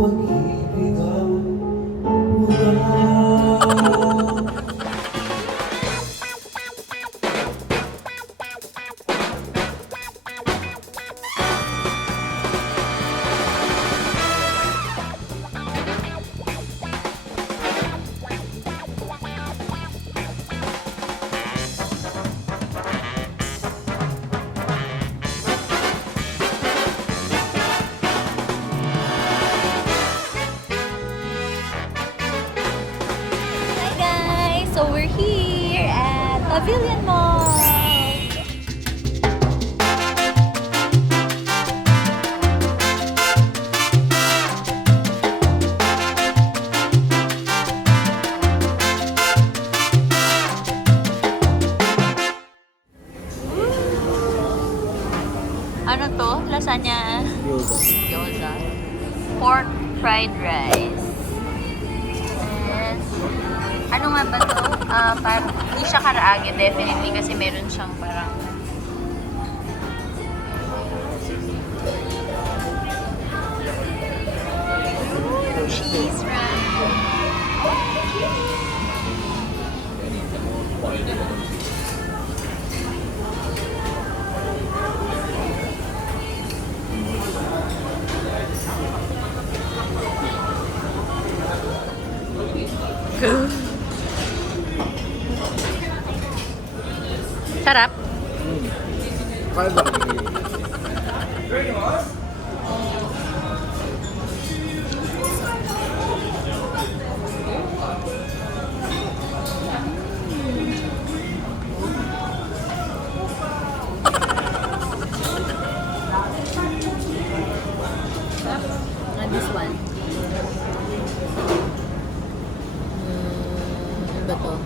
pag-ibig ang mula. So we're here at Pavillion Mall. Ano to? Lasagna? Gyoza. Gyoza. Pork fried rice. Ano nga ba to? Parang hindi siya karaage definitely kasi meron siyang parang cheese wrap. Sarap. Kaya ba? And this one. Ano ba to?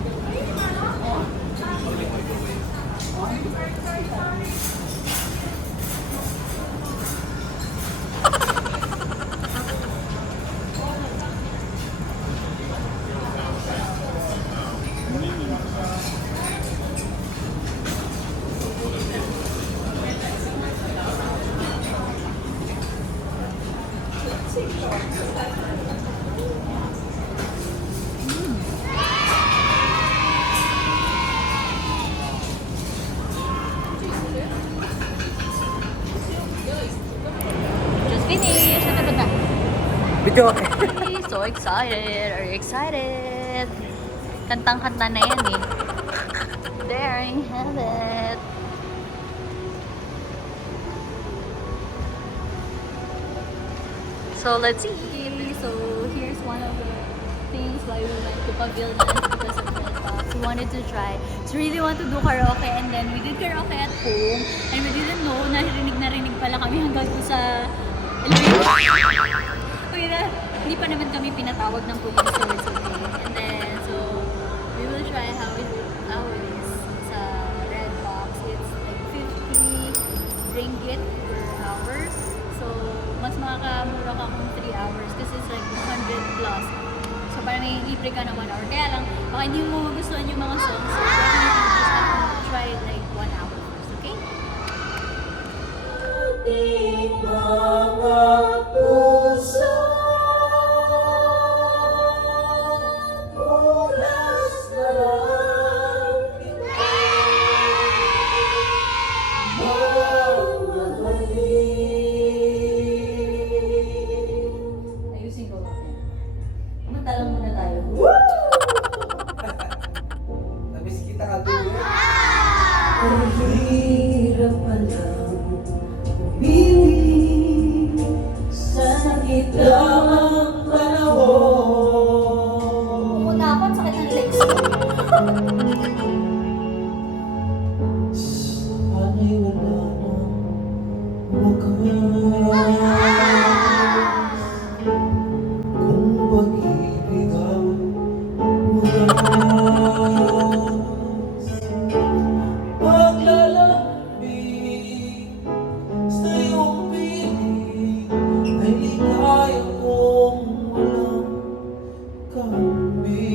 Just finished. Ano ba na? Video. So excited. Are you excited? Kantang-kanta na yan eh. There you have it. So let's see. So here's one of the things why we went to Pavillion because of the talks. We wanted to try. So really want to do karaoke and then we did karaoke at home and we didn't know na rinig pala kami hanggang sa elevator. Okay na, hindi pa naman kami pinatawag ng police so it's okay. And then so we will try how it is sa red box. It's like 50 ringgit per hour. So mas makakamura ka kung 3 hours kasi it's like 100 plus. So parang may libre ka na 1 hour. Kaya lang, baka hindi mo magustuhan yung mga songs. So definitely just have to try it like 1 hour first, okay? Ating mga puso ulas na lang kita mamahalin. Ayusin ko natin. Magtalang muna tayo. Namiss kita ka doon. Ang hirap palang umibig sa sakit ng panahon. Pumunta ako, ang sakit ng legs ko. Sana'y wala nang wakas kung pag-ibig ang wagas. Paglalambing sa iyong piling ay ligaya kong walang kambing.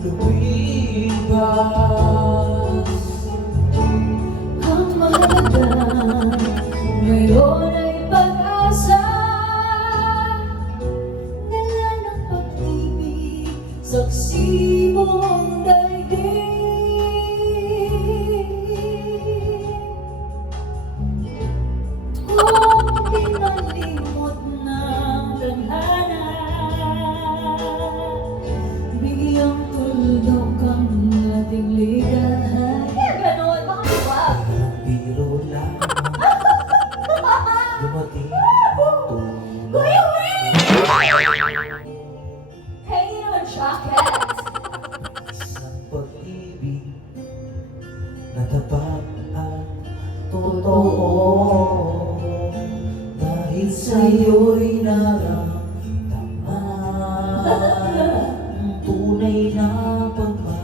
lumipas. Ang mahalaga, ngayon ay pag-asa. Ngala ng pag-ibig, saksi mong daigdig. Kung di malimot ng tadhana, bigyang tuldok ang ating ligahan. Ganon, baka wag. Biro lang dumating Kuya Wing! Hey, naman jacket! isang pag-ibig na tapat at totoo. Dahil sa'yo'y naramdaman ang tunay na pagmamahal.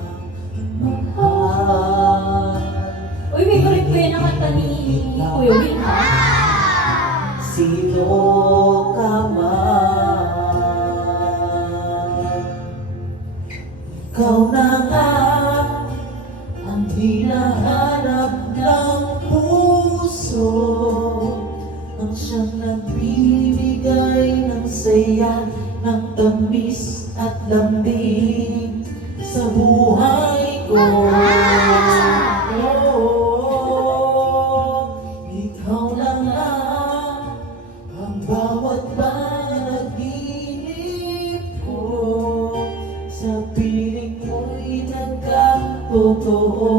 Uy, favorite ko yan ang kanta ni Kuya Wing, ha? Sino ka man, ikaw na nga ang hinahanap ng puso, ang siyang nagbibigay ng saya, ng tamis at lambing sa buhay ko. Ikaw na nga ang bawat panaginip ko, sa piling mo'y nagkatotoo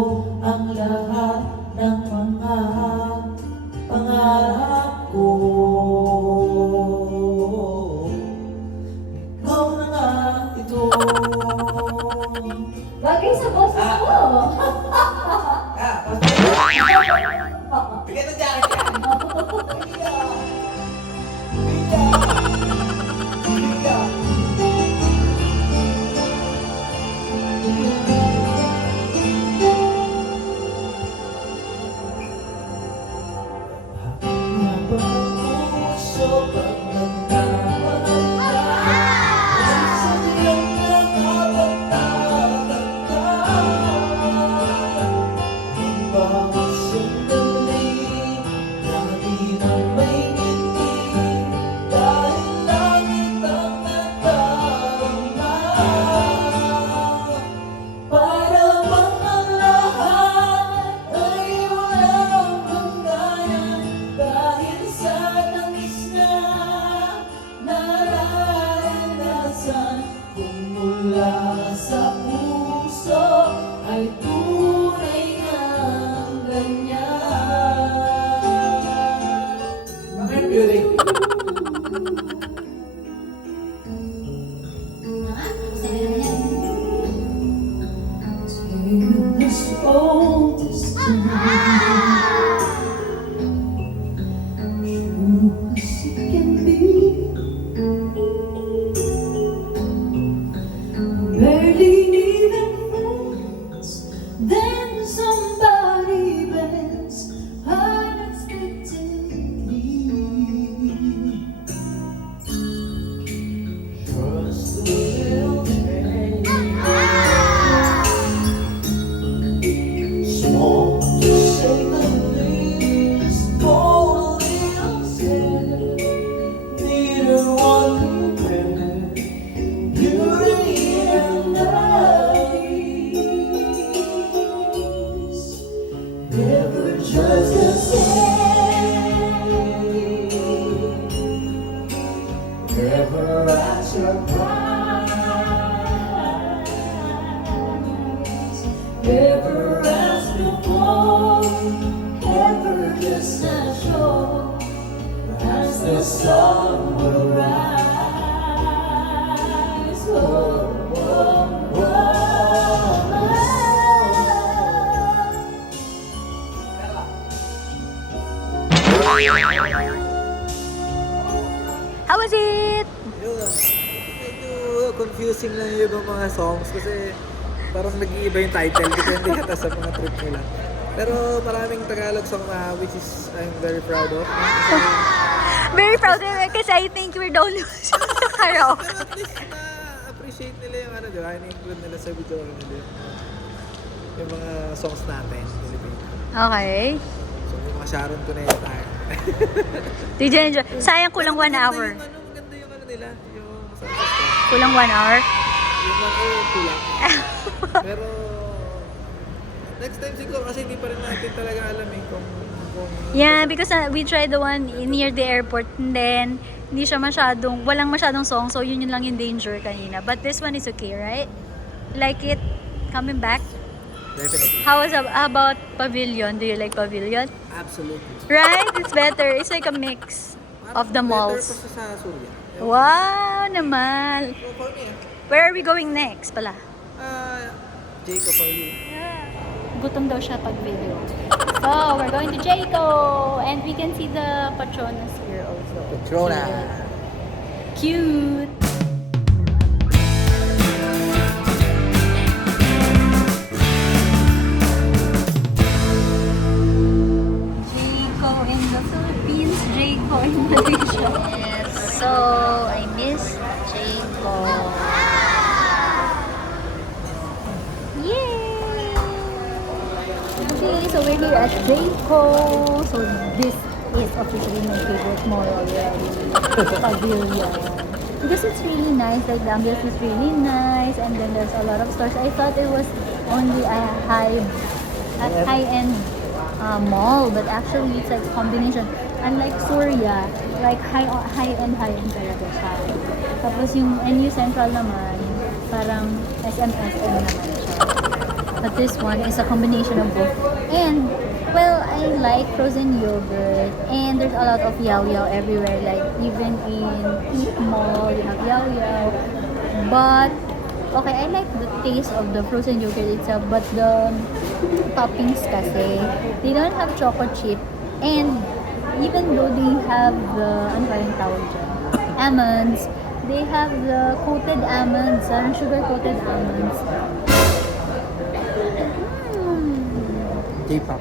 ang lahat ng mga pangarap ko. Ikaw na nga ito. Bagay sa boses mo! Bigyan ng jacket yan. Sa puso ay tunay ng ganyan. Bakit beauty? Take this old true as it can be. Barely even friends, then somebody bends unexpectedly. Trust will change. Small to say the least, bold little scared. Neither one prepared. Beauty and eyes, never just the same. Never at your price, never ask before, ever just as sure as the sun will rise. Oh, oh, oh. How was it? Yun. Medyo confusing lang yung ibang mga songs kasi parang nag-iiba yung title kasi hindi yata sa mga trip nila. Pero maraming Tagalog song na which is I'm very proud of. Kasi, Very proud of it kasi I think we're the only ones sa karaoke. pero at least na-appreciate na-appreciate nila yung ano, di ba? Ini-include nila sa video nila yung mga songs natin, Filipino. Okay. So, yung mga Sharon ko na yun tayo. Did you enjoy? Sayang kulang 1 hour. Maganda yung ano nila, yung songs. Kulang 1 hour? Yung 1 hour kulang. Pero, next time siguro kasi hindi pa rin natin talaga alam eh kung Yeah, because we tried the one near the airport and then hindi siya masyadong, walang masyadong song, so yun lang yung danger kanina. But this one is okay, right? Like it? Coming back? definitely. How about Pavillion? Do you like Pavillion? Absolutely. Right? It's better. It's like a mix of the malls. Better pa sa Surya. Wow naman! So, for me, Where are we going next pala? Jacob, for you. Gutom daw siya pag video. So, we're going to Jayco! And we can see the Patronas here also. Patrona. Cute! Jayco in the Philippines, Jayco in Malaysia. Yes, so I miss Jayco. Yay! Okay, so we're here at Jayco. So this is officially my favorite mall already. Pavillion. Because it's really nice, like the ambience is really nice, and then there's a lot of stores. I thought it was only a high-end mall, but actually it's like a combination. Unlike Surya, like high-end talaga siya. Tapos yung NU Central naman, parang SM naman siya. But this one is a combination of both. And, well, I like frozen yogurt. And there's a lot of yao-yao everywhere. Like, even in Eat Mall, you have yao-yao. But, okay, I like the taste of the frozen yogurt itself. But the toppings kasi, they don't have choco chip. And, even though they have the, ano ba yung tawag dyan? Almonds, they have the coated almonds, sugar-coated almonds. K-pop.